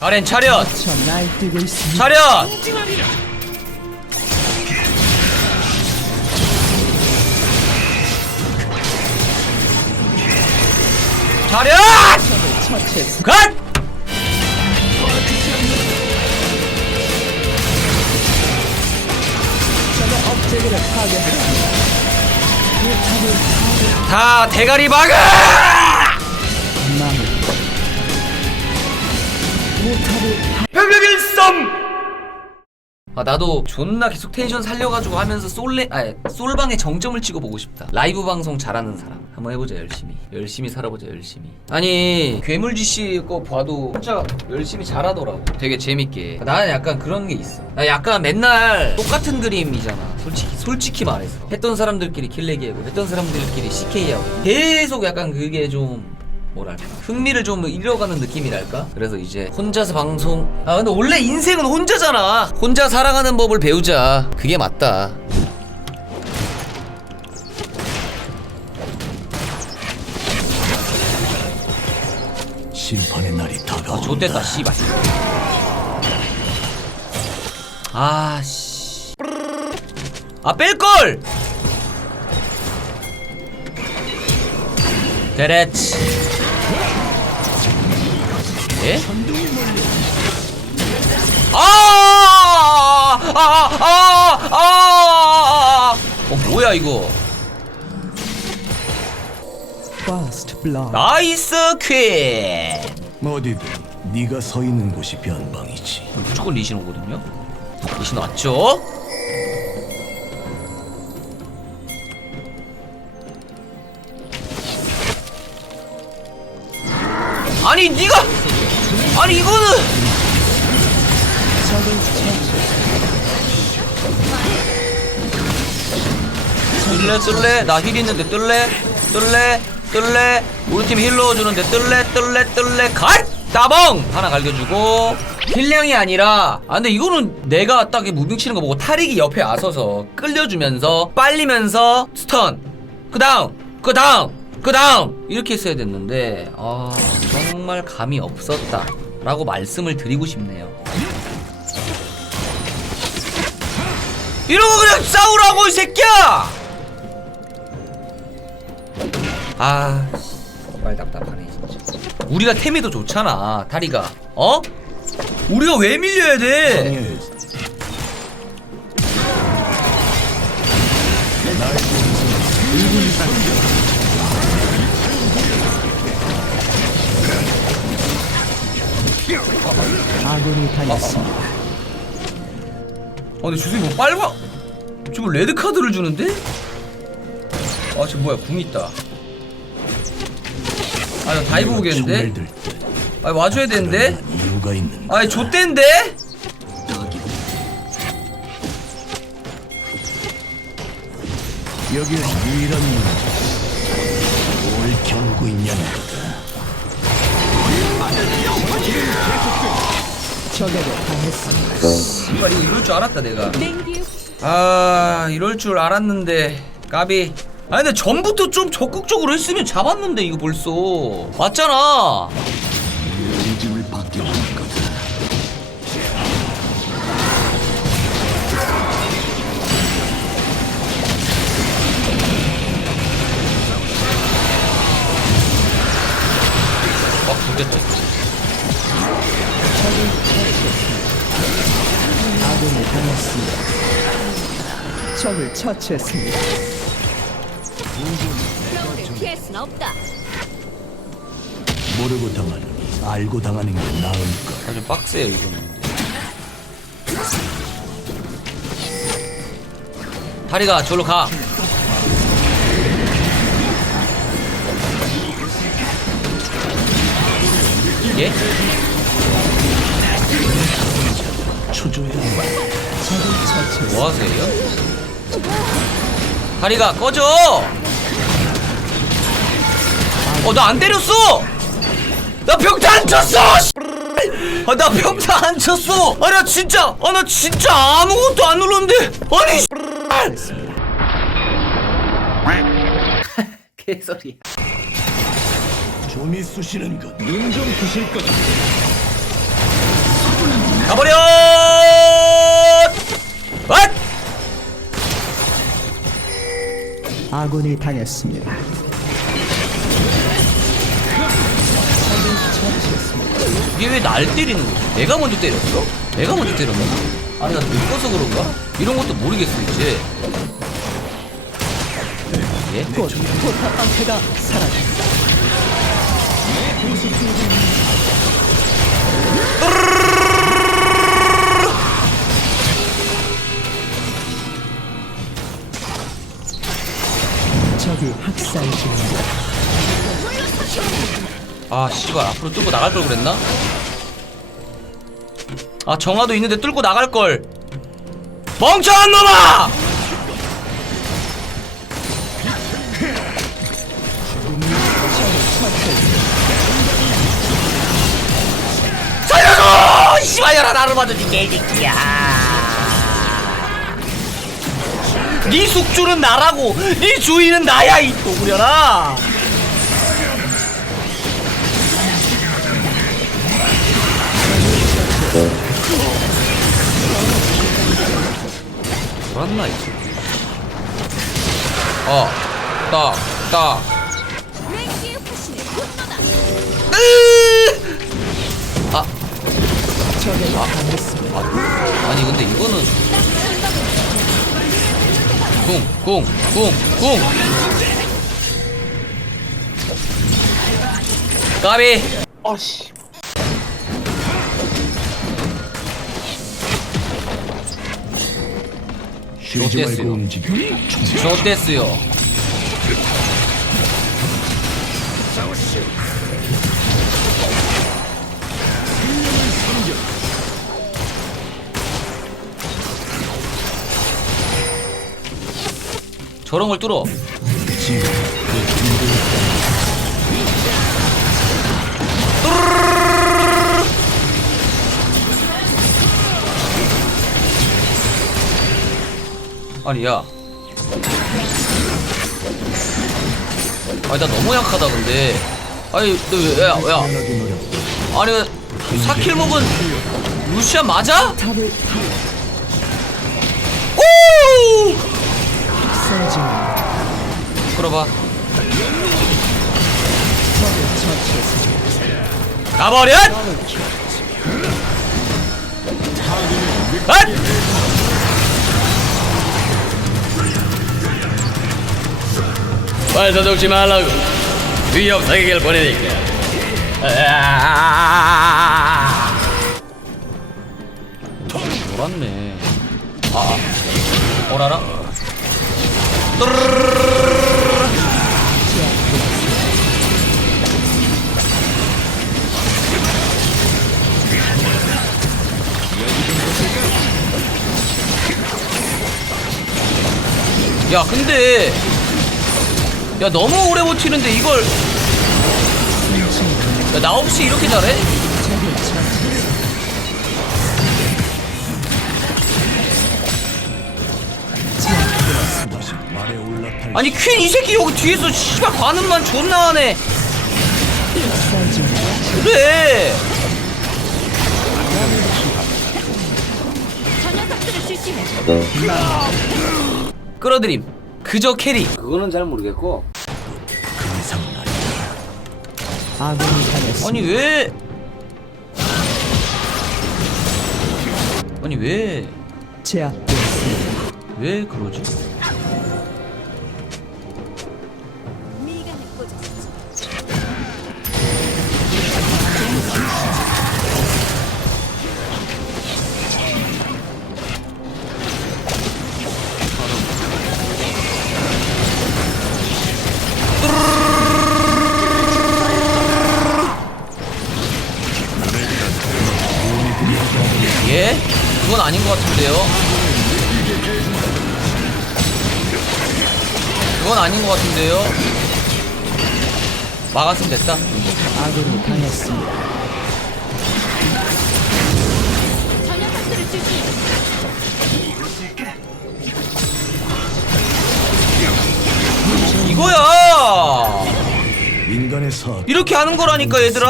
가렌 차렷. 차렷 차렷. 포탑을 다 대가리 박아 별명일섬 아 나도 존나 계속 텐션 살려가지고 하면서 솔레 아 솔방에 정점을 찍어보고 싶다. 라이브 방송 잘하는 사람. 한번 해보자 열심히. 열심히 살아보자 열심히. 아니 괴물지 씨거 봐도 진짜 열심히 잘하더라고. 되게 재밌게. 나는 약간 그런 게 있어. 나 약간 맨날 똑같은 그림이잖아. 솔직히 솔직히 말해서. 했던 사람들끼리 킬레기하고 했던 사람들끼리 CK하고. 계속 약간 그게 좀 뭐랄까 흥미를 좀 잃어가는 느낌이랄까? 그래서 이제 혼자서 방송 아 근데 원래 인생은 혼자잖아! 혼자 살아가는 법을 배우자. 그게 맞다. 심판의 날이 다가온다. 아 좋됐다 씨발. 아씨. 아 뺄걸! 그렇지 예? 아! 아! 아! 아! 아! 어 뭐야 이거. 나이스 퀸 어디든 네가 서 있는 곳이 변방이지. 무조건 리신 오거든요. 리신 왔죠? 아니 네가 아니 이거는. 뜰래 뜰래. 나 힐 있는데 뜰래. 뜰래 뜰래. 우리 팀 힐 넣어주는데 뜰래 뜰래 뜰래. 갓! 따봉! 하나 갈겨주고. 힐량이 아니라. 아 근데 이거는 내가 딱 무빙 치는 거 보고 타릭이 옆에 와서서 끌려주면서 빨리면서 스턴. 그 다음 그 다음 그 다음. 이렇게 했어야 됐는데. 아 정말 감이 없었다 라고 말씀을 드리고 싶네요. 이러고 그냥 싸우라고 이 새끼야! 아 정말 답답하네 진짜. 우리가 템이 더 좋잖아 다리가. 어? 우리가 왜 밀려야 돼 아군이 당했습니다. 아 근데 주승이 뭐 빨간 지금 레드 카드를 주는데? 아 지금 뭐야 궁 있다 아나 다이브 오겠는데? 들때 아 와줘야 되는데? 이유가 있는. 아이 좆대인데? 여기는 유일한 문제. 뭘 겨루고 있냐는. 이거 이럴 줄 알았다 내가. 아 이럴 줄 알았는데 까비. 아 근데 전부터 좀 적극적으로 했으면 잡았는데 이거 벌써. 맞잖아. 막 좋겠다 당했습니다. 적을 처치했습니다. 그런데 피할 순 없다. 모르고 당하느니 알고 당하는 게 나을까. 아주 빡세요 이거는 다리가 저로 가 예? 초조해. 적을 처치했습니다. 뭐 하세요? 다리가 꺼져! 어, 나 안 때렸어! 나 평타 안 쳤어! 씨! 아, 나 평타 안 쳤어! 아, 나 진짜! 아, 나 진짜 아무것도 안 눌렀는데! 아니, 씨! 개소리야. 좀이 쑤시는 것. 눈좀 부실 거다. 가버려! 아군이 당했습니다. 이게 왜 날 때리는 거지? 내가 먼저 때렸어? 내가 먼저 때렸나? 아니 나 늙어서 그런가? 이런 것도 모르겠어 이제 예? 곧 포탑 방패가 사라진다. 적이 학살 중입니다. 아 씨발 앞으로 뚫고 나갈 걸 그랬나? 아 정화도 있는데 뚫고 나갈 걸 멍청한 놈아! 살려줘! 씨발려라 나를 받으니 개새끼야 네 숙주는 나라고 네 주인은 나야 이 도구려나 돌았나 이 새끼 어. 으! 아, 당했습니다. 아니 근데 이거는 궁, 궁, 궁, 궁. 까비. 아씨 쉬지? 말고 움직여. 좋댔어요. 저런 걸 뚫어. 아니 야. 아니 나 너무 약하다 근데. 아니 너왜야 야. 하기 노력. 아니 사킬 먹은 루시안 맞아? 탑을 오! 학살 중입니다. 끌어봐. 적을. 가버려! 앗! 발사 죽지 말라고 위협 사격을 보내니까 아~ 놀았네 아 오라라 야 근데 야 너무 오래 버티는데 이걸 야, 나 없이 이렇게 잘해? 아니 퀸 이 새끼 여기 뒤에서 씨발 관음만 존나 하네. 그래. 끌어들임 그저 캐리 그거는 잘 모르겠고 그 아군이 당했습니다. 아니 왜 아니 왜. 왜 그러지? 그건 아닌 것 같은데요. 그건 아닌 것 같은데요. 막았으면 됐다. 아군이 당했습니다. 이거야! 인간의 사 이렇게 하는 거라니까 얘들아!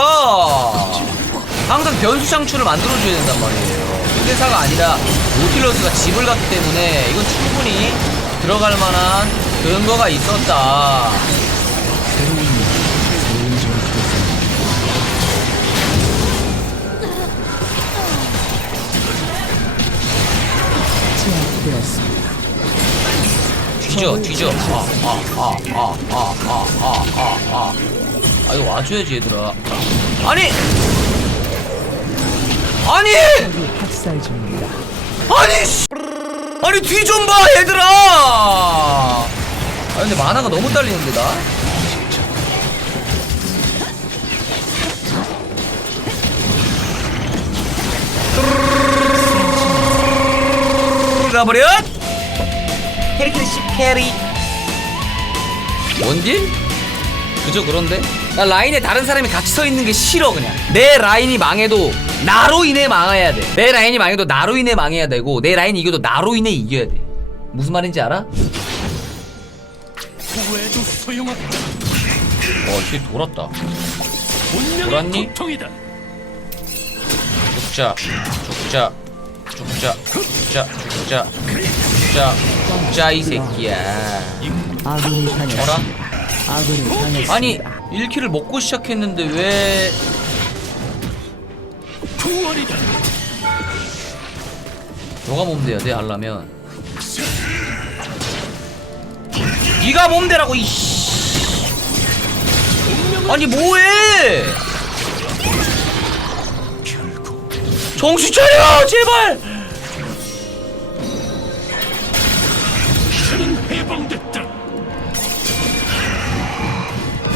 항상 변수 창출을 만들어줘야 된단 말이에요. 휴대사가 아니라 노틸러스가 집을 갔기 때문에 이건 충분히 들어갈 만한 근거가 있었다. 뒤져, 뒤져. 아, 아, 아, 아, 아, 아, 아, 아, 아. 아, 이거 와줘야지, 얘들아. 아니! 아니! 학살 중입니다. 아니 씨. 아니 뒤 좀 봐 얘들아 아 근데 만화가 너무 딸리는데 나 가버려 캐리 씨 캐리 원딜? 그저 그런데 나 라인에 다른 사람이 같이 서 있는 게 싫어 그냥 내 라인이 망해도 나로 인해 망해야 돼 내 라인이 망해도 나로 인해 망해야 되고 내 라인이 이겨도 나로 인해 이겨야 돼 무슨 말인지 알아? 후회도 소용없다. 어, 쟤 돌았다. 운명의 돌았니? 고통이다. 죽자, 죽자, 죽자, 죽자, 죽자, 죽자, 죽자 이 새끼야. 아군이. 어라? 아군이. 아니 1킬을 먹고 시작했는데 왜 구원이다. 너가 몸대야 돼 하려면 네가 몸대라고 이씨 아니 뭐해 정신 차려 제발 해방됐다.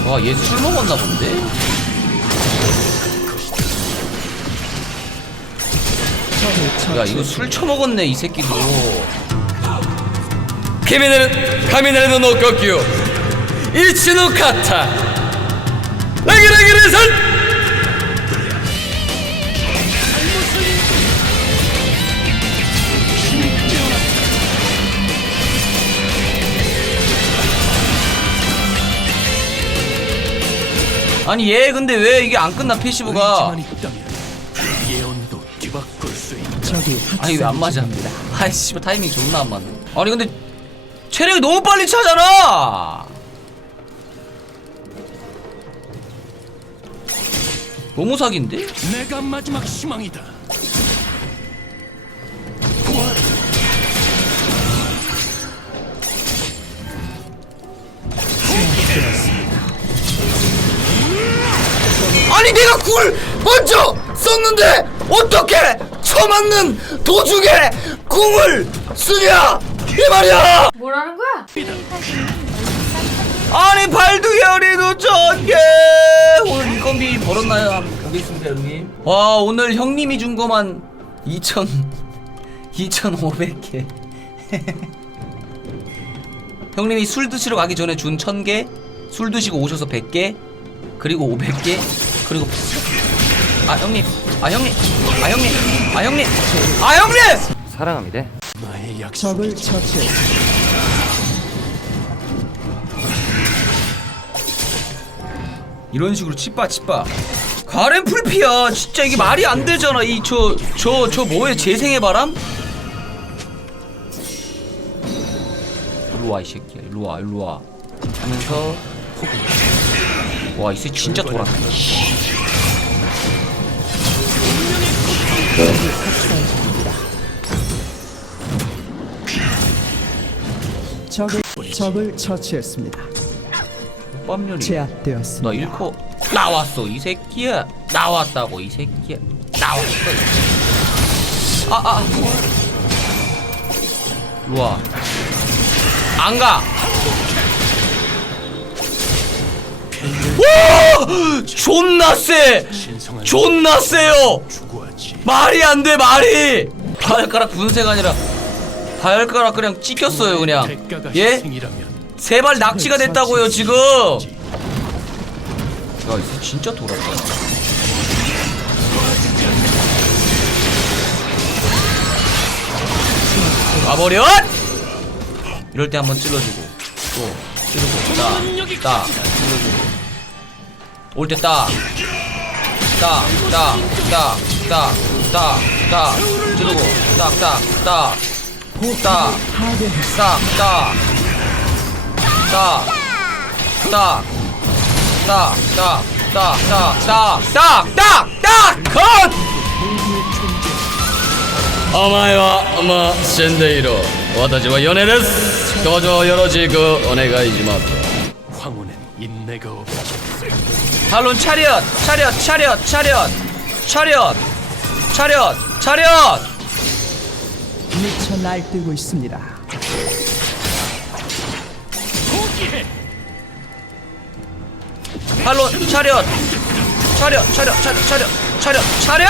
와얘 술 먹었나 본데 야 이거 술 처먹었네 이 새끼도. 君なる雷の能呼吸一の肩ラギラギレさん 아니 얘 근데 왜 이게 안 끝나 피시브가? 아니 왜 안 맞아? 아이씨 타이밍 존나 안 맞네. 아니 근데 체력이 너무 빨리 차잖아. 너무 사기인데? 내가 마지막 희망이다. 아니 내가 굴 먼저 썼는데 어떻게 처맞는 도중에 궁을 쓰냐 이 말이야. 뭐라는 거야? 아니 발두열이도 전개 오늘 인건비 벌었나요? 한번 보겠습니다 형님 와 오늘 형님이 준 거만 2천 2,500개 형님이 술 드시러 가기 전에 준 1000개 술 드시고 오셔서 100개 그리고 500개 그리고 아 형님. 아 형님. 아 형님. 아 형님. 아 형님! 사랑합니다. 나의 약속. 적을 처치했습니다. 이런 식으로 치빠 치빠 가렌 풀피야. 진짜 이게 말이 안 되잖아. 이 저 저 저 뭐에 재생의 바람? 일로 와 이 새끼야. 일로 와 일로 와. 하면서 와이 새끼 진짜 돌았다 적을 적을 처치했습니다. 빰년이. 제압되었습니다. 나 잃고 나왔어 이 새끼야. 나왔다고 이 새끼야. 나왔어. 아아. 일로와. 안가. 와 존나 세 존나 세요. 말이 안 돼 말이! 발가락 분쇄가 아니라 발가락 그냥 찢겼어요 그냥. 예? 희생이라면 세발 낙지가 됐다고요 지금! 야 이거 진짜 돌았다. 가버려! 이럴 때 한번 찔러주고. 또 찌르고. 따 따 찔러주고 올 때 따 だだだだだだちょっとこだだだだだだだだだだだだだだお前はまあ死んでいる私は米です登場よろしくお願いします 탈론 차렷, 차렷, 차렷, 차렷, 차렷, 차렷, 차렷. 미쳐 날뛰고 있습니다. 탈론 차렷, 차렷, 차렷, 차렷, 차렷, 차렷, 차렷.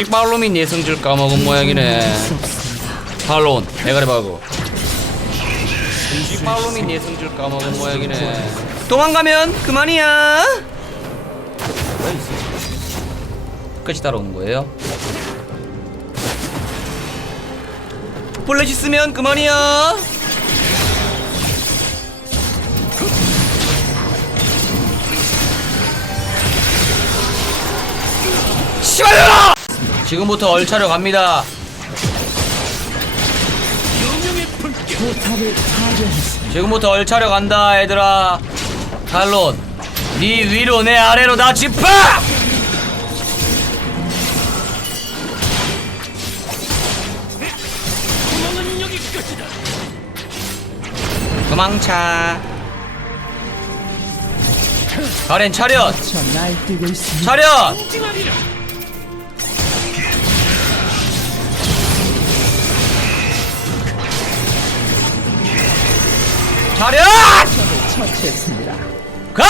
이 발롬이 내 성질 까먹은 모양이네. 탈론 대가리 박고. 이 발롬이 내 성질 까먹은 모양이네. 도망가면 그만이야. 끝이 따라오는 거예요. 플래시 쓰면 그만이야. 씨발려라! 지금부터 얼차려 갑니다. 지금부터 얼차려 간다, 얘들아. 탈론, 네 위로 내 아래로 다 짚어! 도망차. 가렌 차렷. 차렷. 차렷! 처치했습니다. 컷!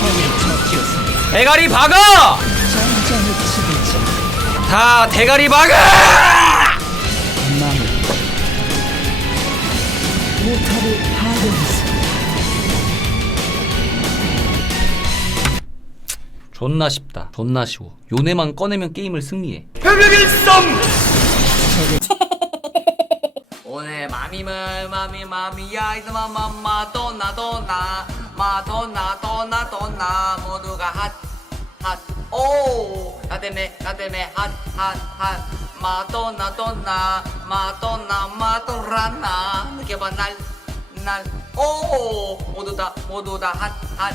저는 대가리 박아! 다 대가리 박아! 망. 무탑을 존나 쉽다. 존나 쉬워. 요네만 꺼내면 게임을 승리해. 별명일섬! 오늘 마미물 마미 마미야. 이스마 마마 도나 도나. 마도나 도나 도나. 모두가 핫핫오! 나 때문에 나 때문에 핫핫핫. 마도나 도나. 마도나 마도라나. 느껴봐 날날 오! 모두 다 모두 다 핫 핫